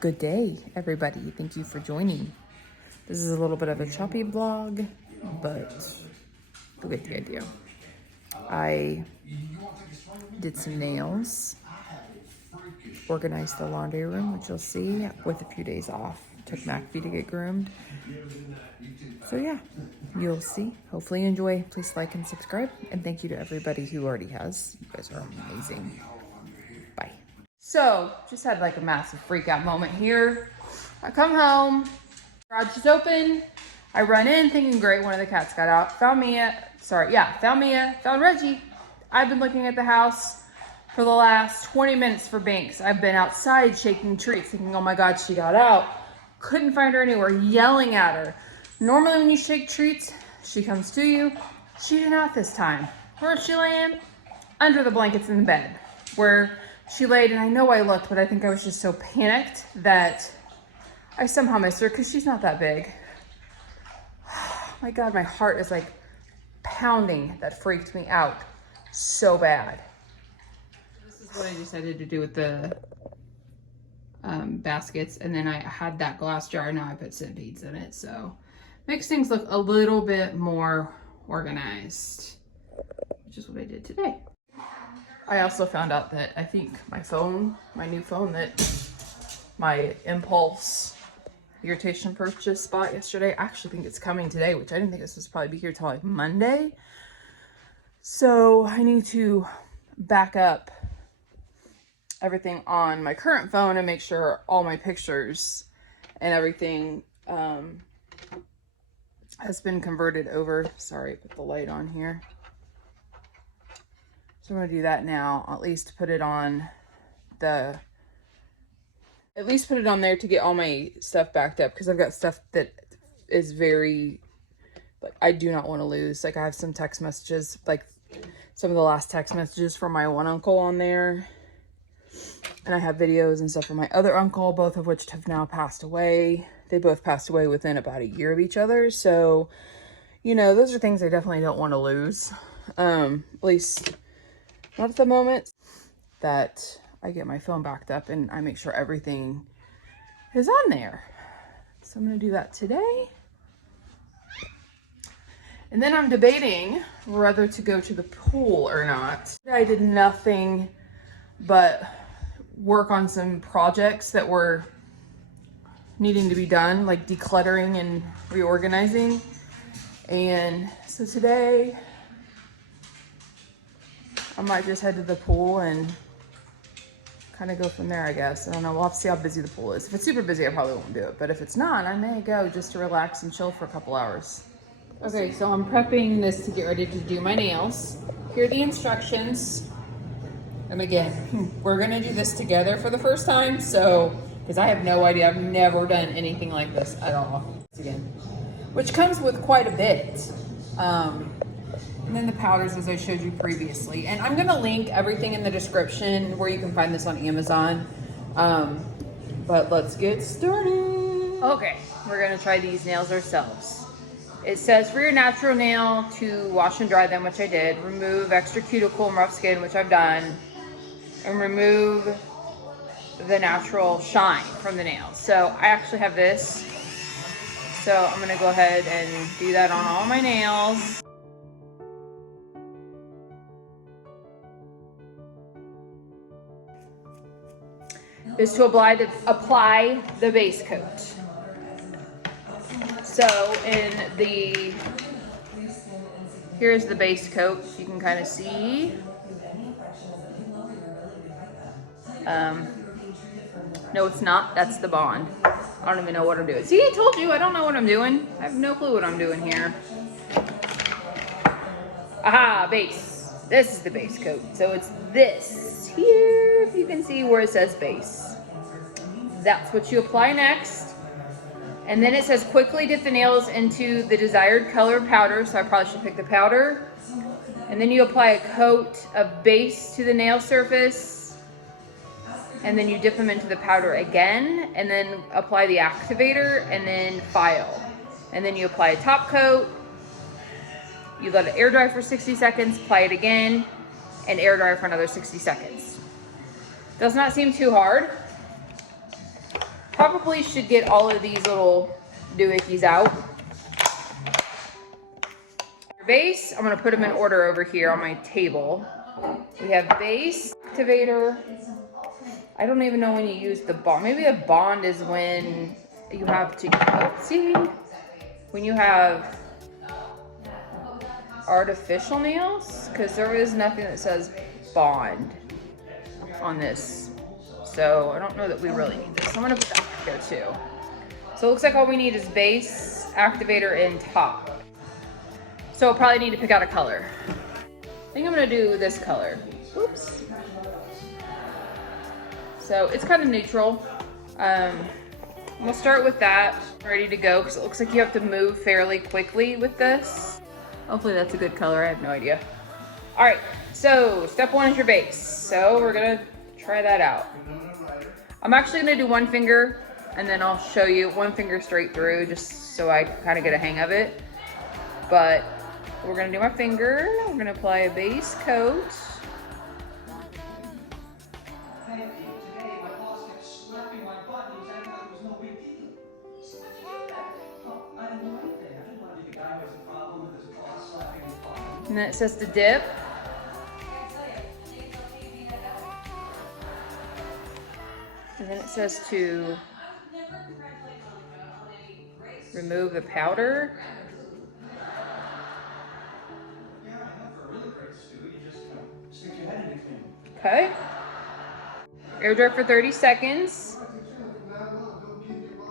Good day, everybody. Thank you for joining. This is a little bit of a choppy vlog, but you'll get the idea. I did some nails, organized the laundry room, which you'll see, with a few days off. Took Macafee to get groomed. So yeah, you'll see. Hopefully you enjoy. Please like and subscribe. And thank you to everybody who already has. You guys are amazing. Bye. So, just had like a massive freak out moment here. I come home, garage is open. I run in thinking, great, one of the cats got out. Found Mia, found Reggie. I've been looking at the house for the last 20 minutes for Binks. I've been outside shaking treats thinking, oh my God, she got out. Couldn't find her anywhere, yelling at her. Normally when you shake treats, she comes to you. She did not this time. Where is she laying? Under the blankets in the bed, where she laid, and I know I looked, but I think I was just so panicked that I somehow missed her because she's not that big. My God, my heart is like pounding. That freaked me out so bad. This is what I decided to do with the baskets, and then I had that glass jar. Now I put centipedes in it, so makes things look a little bit more organized, which is what I did today. I also found out that I think my new phone that my impulse irritation purchase bought yesterday, I actually think it's coming today, which I didn't think this was probably be here till like Monday. So I need to back up everything on my current phone and make sure all my pictures and everything has been converted over. Sorry, put the light on here. So I'm gonna do that now. I'll at least put it on there to get all my stuff backed up, because I've got stuff that is very, like, I do not want to lose. Like, I have some text messages, like some of the last text messages from my one uncle on there. And I have videos and stuff from my other uncle, both of which have now passed away. They both passed away within about a year of each other. So, you know, those are things I definitely don't want to lose. At least not at the moment. That I get my phone backed up and I make sure everything is on there. So I'm going to do that today. And then I'm debating whether to go to the pool or not. I did nothing but work on some projects that were needing to be done, like decluttering and reorganizing. And so today I might just head to the pool and kind of go from there, I guess. I don't know. We'll have to see how busy the pool is. If it's super busy, I probably won't do it. But if it's not, I may go just to relax and chill for a couple hours. Okay, so I'm prepping this to get ready to do my nails. Here are the instructions. And again, we're gonna do this together for the first time, so, because I have no idea. I've never done anything like this at all. Again, which comes with quite a bit. And then the powders, as I showed you previously. And I'm gonna link everything in the description where you can find this on Amazon. But let's get started. Okay, we're gonna try these nails ourselves. It says for your natural nail to wash and dry them, which I did. Remove extra cuticle and rough skin, which I've done. And remove the natural shine from the nails. So I actually have this. So I'm gonna go ahead and do that on all my nails. Is to apply the base coat. So here's the base coat, you can kind of see. No, it's not. That's the bond. I don't even know what I'm doing. See, I told you, I don't know what I'm doing. I have no clue what I'm doing here. Aha, base. This is the base coat. So it's this here, if you can see where it says base. That's what you apply next. And then it says quickly dip the nails into the desired color powder. So I probably should pick the powder. And then you apply a coat of base to the nail surface. And then you dip them into the powder again, and then apply the activator, and then file. And then you apply a top coat. You let it air dry for 60 seconds, apply it again, and air dry for another 60 seconds. Does not seem too hard. probably should get all of these little doohickeys out. Base, I'm gonna put them in order over here on my table. We have base, activator. I don't even know when you use the bond. Maybe the bond is when you have to, see, when you have artificial nails, because there is nothing that says bond on this. So I don't know that we really need this. I'm gonna put that there too. So it looks like all we need is base, activator, and top. So I'll probably need to pick out a color. I think I'm gonna do this color. Oops. So it's kind of neutral. We'll start with that, ready to go, because it looks like you have to move fairly quickly with this. Hopefully that's a good color, I have no idea. All right, so step one is your base. So we're gonna try that out. I'm actually gonna do one finger, and then I'll show you one finger straight through, just so I kind of get a hang of it. But we're gonna do my finger. We're gonna apply a base coat. And then it says to dip. And then it says to remove the powder. Okay. Air dry for 30 seconds.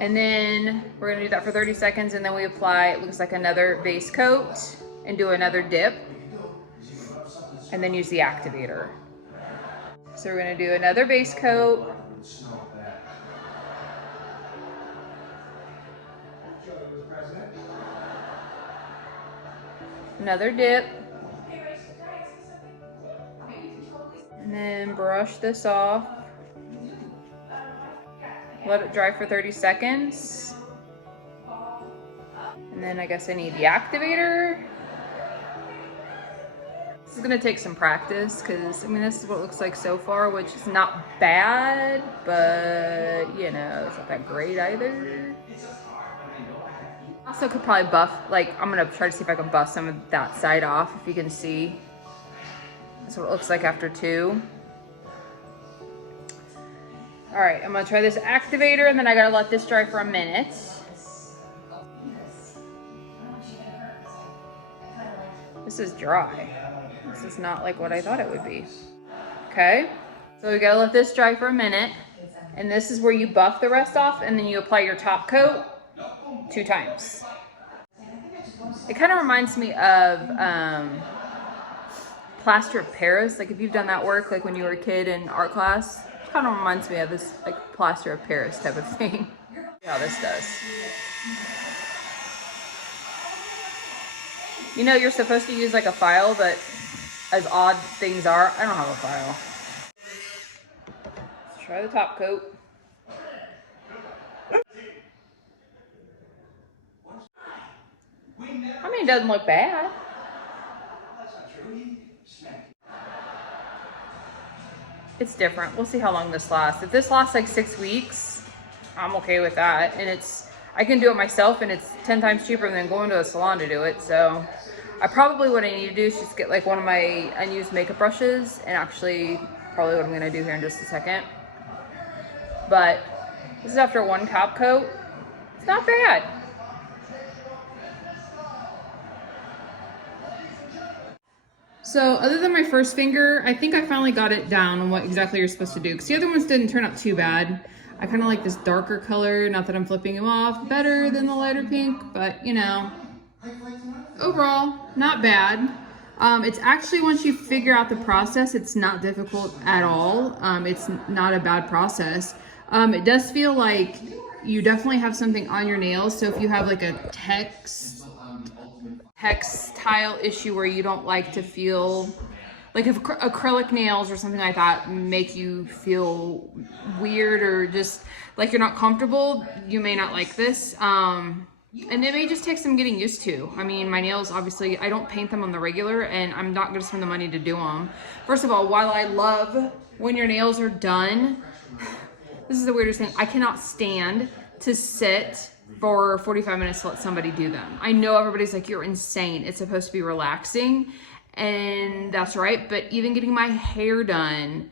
And then we're gonna do that for 30 seconds, and then we apply, it looks like another base coat, and do another dip. And then use the activator. So we're gonna do another base coat. Another dip. And then brush this off. Let it dry for 30 seconds. And then I guess I need the activator. This is gonna take some practice, because I mean, this is what it looks like so far, which is not bad, but you know, it's not that great either. Also could probably buff, like, I'm gonna try to see if I can buff some of that side off, if you can see. That's what it looks like after 2. All right, I'm gonna try this activator, and then I gotta let this dry for a minute. This is dry. This is not like what I thought it would be. Okay, so we gotta let this dry for a minute, and this is where you buff the rest off, and then you apply your top coat 2 times. It kind of reminds me of plaster of Paris. Like if you've done that work, like when you were a kid in art class, it kind of reminds me of this like plaster of Paris type of thing. See how this does. You know, you're supposed to use like a file, but as odd things are, I don't have a file. Let's try the top coat. I mean, it doesn't look bad. It's different. We'll see how long this lasts. If this lasts like 6 weeks, I'm okay with that. And I can do it myself, and it's 10 times cheaper than going to a salon to do it. So what I need to do is just get like one of my unused makeup brushes, and actually probably what I'm gonna do here in just a second. But this is after 1 top coat. It's not bad. So other than my first finger, I think I finally got it down on what exactly you're supposed to do, because the other ones didn't turn out too bad. I kind of like this darker color, not that I'm flipping them off, better than the lighter pink, but you know, overall, not bad. It's actually, once you figure out the process, it's not difficult at all. It's not a bad process. It does feel like you definitely have something on your nails, so if you have like a textile issue where you don't like to feel like, if acrylic nails or something like that make you feel weird or just like you're not comfortable, you may not like this. And it may just take some getting used to. I mean, my nails, obviously, I don't paint them on the regular, and I'm not gonna spend the money to do them. First of all, while I love when your nails are done, this is the weirdest thing. I cannot stand to sit for 45 minutes to let somebody do them. I know everybody's like, you're insane. It's supposed to be relaxing. And that's right. But even getting my hair done,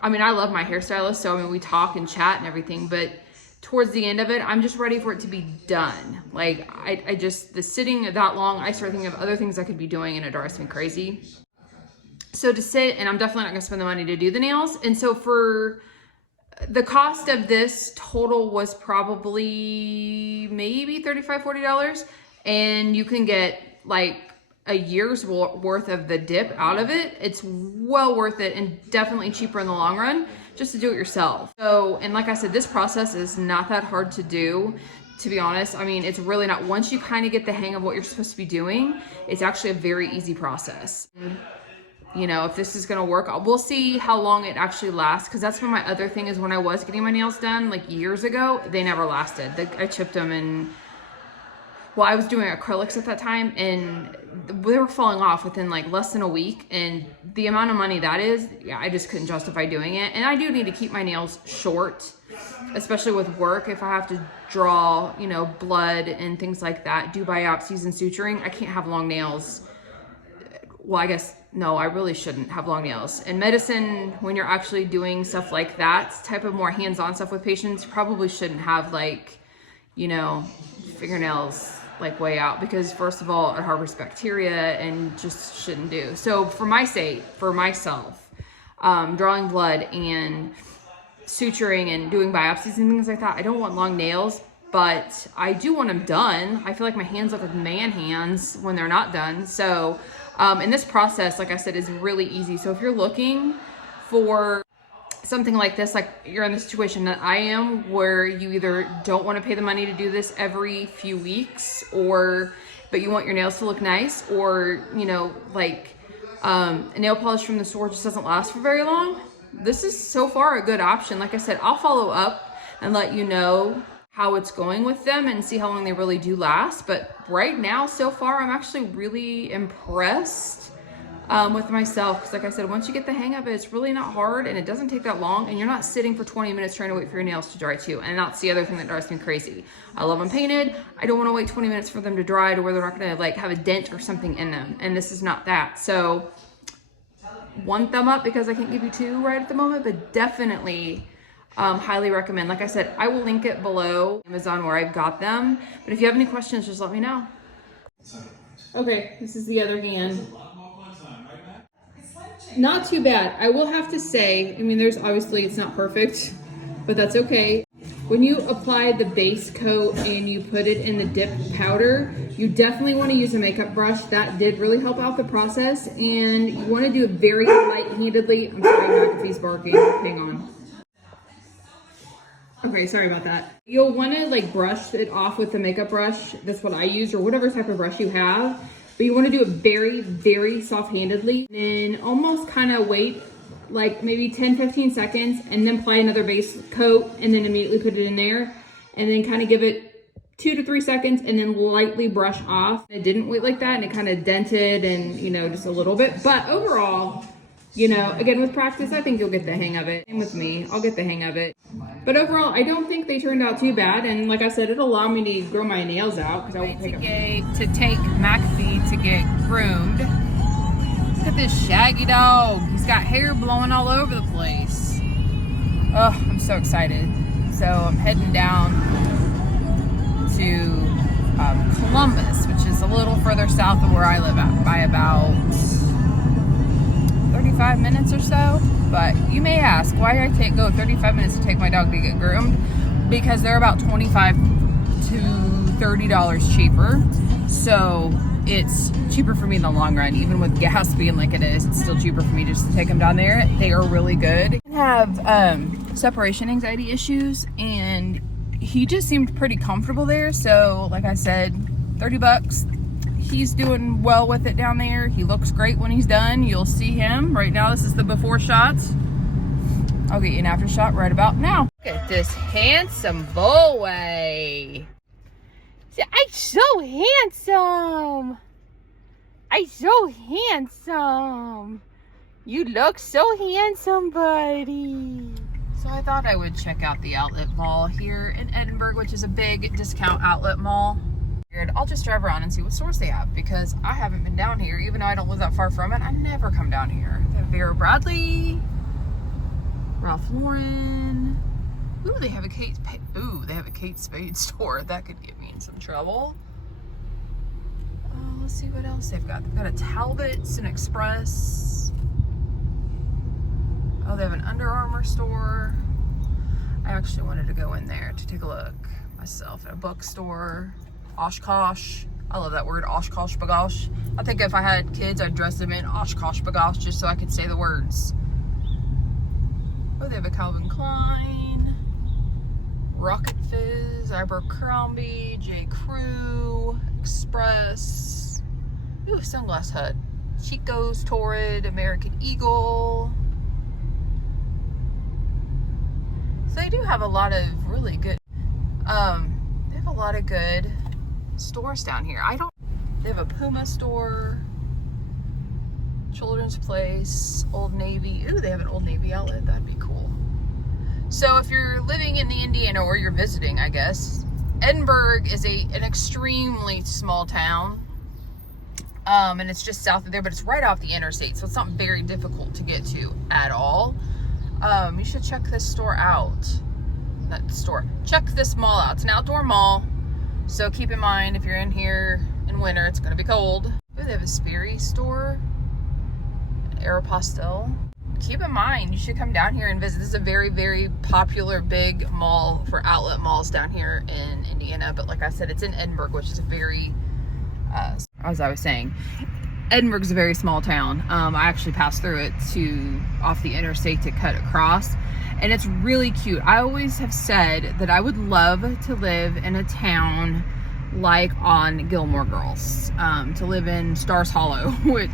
I mean, I love my hairstylist. So, I mean, we talk and chat and everything, but towards the end of it, I'm just ready for it to be done. Like, I just, the sitting that long, I start thinking of other things I could be doing, and it drives me crazy. So to sit, and I'm definitely not gonna spend the money to do the nails. And so for the cost of this total was probably maybe $35, $40. And you can get like a year's worth of the dip out of it. It's well worth it, and definitely cheaper in the long run just to do it yourself. So, and like I said, this process is not that hard to do, to be honest. I mean, it's really not. Once you kind of get the hang of what you're supposed to be doing, it's actually a very easy process. You know, if this is gonna work, we'll see how long it actually lasts, because that's what my other thing is. When I was getting my nails done like years ago, they never lasted. I chipped them, and well, I was doing acrylics at that time, and they were falling off within like less than a week. And the amount of money that is, yeah, I just couldn't justify doing it. And I do need to keep my nails short, especially with work. If I have to draw, you know, blood and things like that, do biopsies and suturing, I can't have long nails. Well, I guess, no, I really shouldn't have long nails. In medicine, when you're actually doing stuff like that, type of more hands-on stuff with patients, you probably shouldn't have like, you know, fingernails like way out, because first of all, it harbors bacteria and just shouldn't do. So for my sake, for myself, drawing blood and suturing and doing biopsies and things like that, I don't want long nails, but I do want them done. I feel like my hands look like man hands when they're not done. So, and this process, like I said, is really easy. So if you're looking for something like this, like you're in the situation that I am, where you either don't want to pay the money to do this every few weeks, but you want your nails to look nice, or, you know, like a nail polish from the store just doesn't last for very long, this is so far a good option. Like I said, I'll follow up and let you know how it's going with them and see how long they really do last. But right now, so far, I'm actually really impressed with myself, because like I said, once you get the hang of it, it's really not hard, and it doesn't take that long, and you're not sitting for 20 minutes trying to wait for your nails to dry too. And that's the other thing that drives me crazy. I love them painted. I don't want to wait 20 minutes for them to dry to where they're not going to like have a dent or something in them, and this is not that. So one thumb up, because I can't give you two right at the moment, but definitely highly recommend. Like I said, I will link it below, Amazon, where I've got them, but if you have any questions, just let me know. Okay, this is the other hand. Not too bad. I will have to say, I mean, there's obviously, it's not perfect, but that's okay. When you apply the base coat and you put it in the dip powder, you definitely want to use a makeup brush. That did really help out the process, and you want to do it very light-handedly. I'm sorry, Macafee's barking. Hang on. Okay, sorry about that. You'll want to like brush it off with the makeup brush. That's what I use, or whatever type of brush you have. But you want to do it very, very soft-handedly, and then almost kind of wait like maybe 10-15 seconds, and then apply another base coat, and then immediately put it in there, and then kind of give it 2 to 3 seconds, and then lightly brush off. It didn't wait like that, and it kind of dented, and you know, just a little bit. But overall, you know, again, with practice, I think you'll get the hang of it. Same with me, I'll get the hang of it. But overall, I don't think they turned out too bad. And like I said, it'll allow me to grow my nails out, because I won't to take Macafee to get groomed. Look at this shaggy dog. He's got hair blowing all over the place. Oh, I'm so excited. So I'm heading down to Columbus, which is a little further south of where I live at by about 35 minutes or so. But you may ask why I can't go 35 minutes to take my dog to get groomed, because they're about $25 to $30 cheaper. So it's cheaper for me in the long run. Even with gas being like it is, it's still cheaper for me just to take them down there. They are really good. I have separation anxiety issues, and he just seemed pretty comfortable there. So like I said, $30. He's doing well with it down there. He looks great when he's done. You'll see him. Right now, this is the before shots. I'll get you an after shot right about now. Look at this handsome boy. I'm so handsome. I'm so handsome. You look so handsome, buddy. So I thought I would check out the outlet mall here in Edinburgh, which is a big discount outlet mall. I'll just drive around and see what stores they have because I haven't been down here. Even though I don't live that far from it, I never come down here. They have Vera Bradley, Ralph Lauren. Ooh, they have a Kate Spade store. That could get me in some trouble. Let's see what else they've got. They've got a Talbot's and Express. Oh, they have an Under Armour store. I actually wanted to go in there to take a look myself at a bookstore. Oshkosh. I love that word, Oshkosh bagosh. I think if I had kids, I'd dress them in Oshkosh bagosh just so I could say the words. Oh, they have a Calvin Klein, Rocket Fizz, Abercrombie, J. Crew, Express. Ooh, Sunglass Hut. Chico's, Torrid, American Eagle. So they do have a lot of really good, they have a lot of good stores down here. They have a Puma store, Children's Place, Old Navy. Ooh, they have an Old Navy outlet. That'd be cool. So if you're living in the Indiana or you're visiting, I guess, Edinburgh is an extremely small town. And it's just south of there, but it's right off the interstate. So it's not very difficult to get to at all. You should check this store out. Check this mall out. It's an outdoor mall. So keep in mind, if you're in here in winter, it's gonna be cold. Ooh, they have a Sperry store, Aeropostale. Keep in mind, you should come down here and visit. This is a very, very popular big mall for outlet malls down here in Indiana. But like I said, it's in Edinburgh, which is a very, as I was saying, Edinburgh's a very small town. I actually passed through it off the interstate to cut across. And it's really cute. I always have said that I would love to live in a town like on Gilmore Girls, to live in Stars Hollow, which,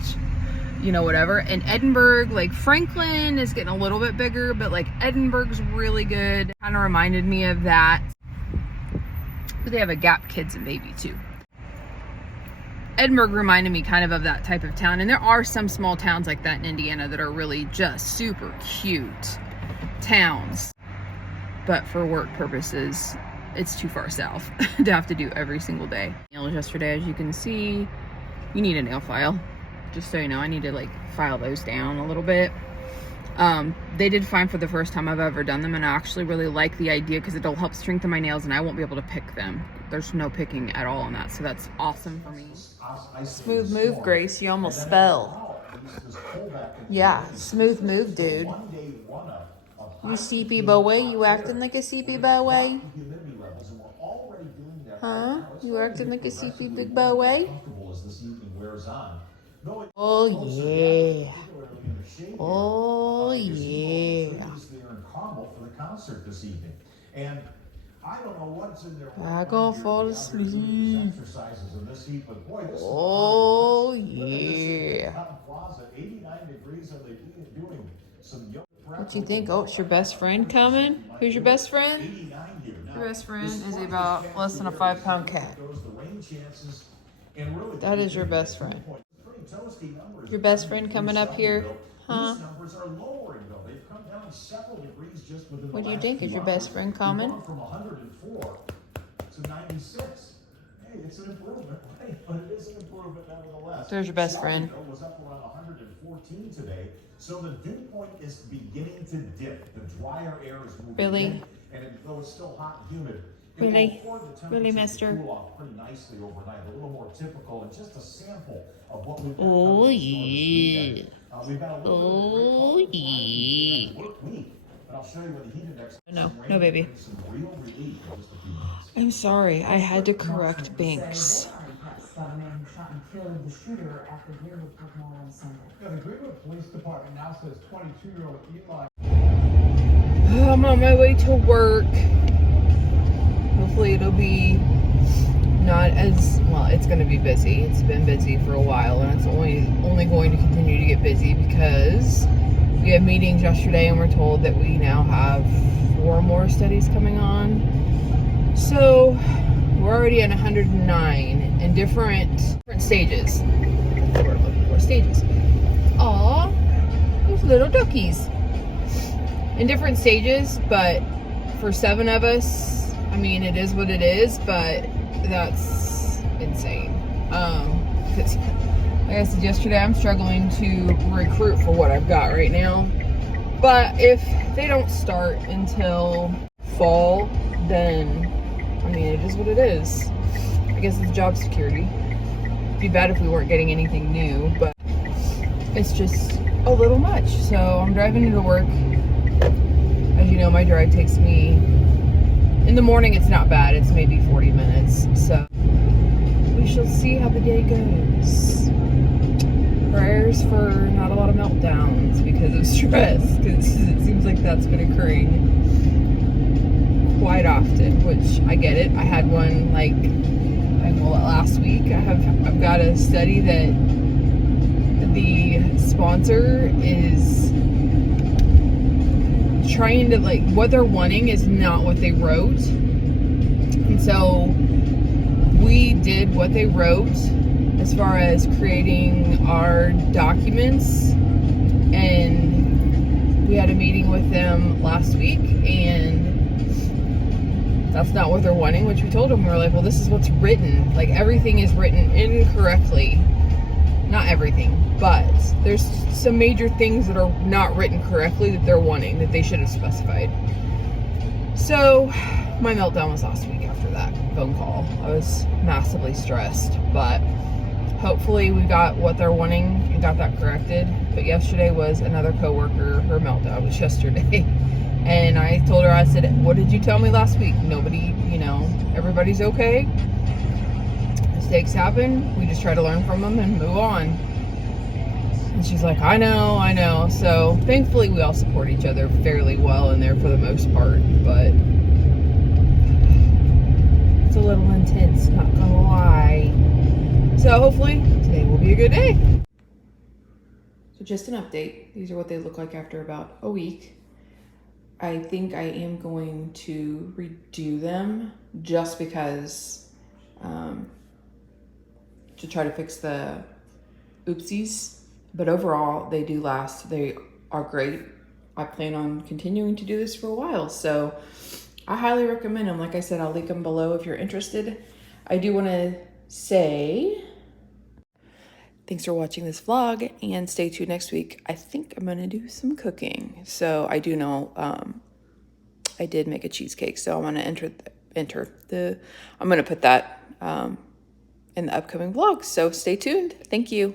you know, whatever. And Edinburgh, like Franklin is getting a little bit bigger, but like Edinburgh's really good. Kind of reminded me of that. But they have a Gap Kids and Baby too. Edinburgh reminded me kind of that type of town. And there are some small towns like that in Indiana that are really just super cute towns, but for work purposes it's too far south to have to do every single day. Nails yesterday, as you can see. You need a nail file, just so you know. I need to like file those down a little bit. They did fine for the first time I've ever done them, and I actually really like the idea because it'll help strengthen my nails and I won't be able to pick them. There's no picking at all on that, so that's awesome for me. Smooth move, Grace. You almost fell. Yeah, smooth move, dude. You CP boy, you acting like a CP boy? Huh? You acting like a CP big boy? Oh yeah. Oh yeah. I gonna fall asleep. Oh yeah. What you think? Oh, it's your best friend coming? Who's your best friend? Your best friend is about less than a 5-pound cat. That is your best friend. Your best friend coming up here, huh? What do you think? Is your best friend coming? It's an improvement, right? But it is an improvement nevertheless. There's your best friend. Was up around 114 today, so the dew point is beginning to dip. The drier air is moving in, and though it's still hot and humid, really, mister. Cool off pretty nicely overnight. A little more typical, and just a sample of what we've got. Oh yeah. We've got a little bit of work week. But I'll show you what the heat index. No, baby. I'm sorry, I had to correct Binks. The man who shot and killed the shooter at the Greenwood Park Mall on Sunday. Yeah, the Greenwood Police Department now says 22-year-old Eli. I'm on my way to work. Hopefully it'll be not as, well, it's going to be busy. It's been busy for a while, and it's only going to continue to get busy because we had meetings yesterday and we're told that we now have 4 more studies coming on. So we're already at 109 in different stages. We're looking for stages. Aw, those little duckies. in different stages, but for 7 of us, I mean, it is what it is, but that's insane. Because like I said yesterday, I'm struggling to recruit for what I've got right now. But if they don't start until fall, then, I mean, it is what it is. I guess it's job security. It'd be bad if we weren't getting anything new, but it's just a little much. So I'm driving into work. As you know, my drive takes me, in the morning it's not bad, it's maybe 40 minutes. So we shall see how the day goes. Prayers for not a lot of meltdowns because of stress, because it seems like that's been occurring quite often, which I get it. I had one last week. I've got a study that the sponsor is trying to, like, what they're wanting is not what they wrote. And so we did what they wrote as far as creating our documents, and we had a meeting with them last week, and that's not what they're wanting, which we told them. We were like, well, this is what's written. Like, everything is written incorrectly. Not everything, but there's some major things that are not written correctly that they're wanting, that they should have specified. So my meltdown was last week after that phone call. I was massively stressed, but hopefully we got what they're wanting and got that corrected. But yesterday was another coworker, her meltdown was yesterday. And I told her, I said, what did you tell me last week? Nobody, everybody's okay. Mistakes happen. We just try to learn from them and move on. And she's like, I know. So thankfully we all support each other fairly well in there for the most part, but it's a little intense, not gonna lie. So hopefully today will be a good day. So just an update. These are what they look like after about a week. I think I am going to redo them just because, to try to fix the oopsies. But overall, they do last. They are great. I plan on continuing to do this for a while. So I highly recommend them. Like I said, I'll link them below if you're interested. I do want to say thanks for watching this vlog, and stay tuned next week. I think I'm gonna do some cooking. So I do know I did make a cheesecake, so I'm gonna I'm gonna put that in the upcoming vlog. So stay tuned. Thank you.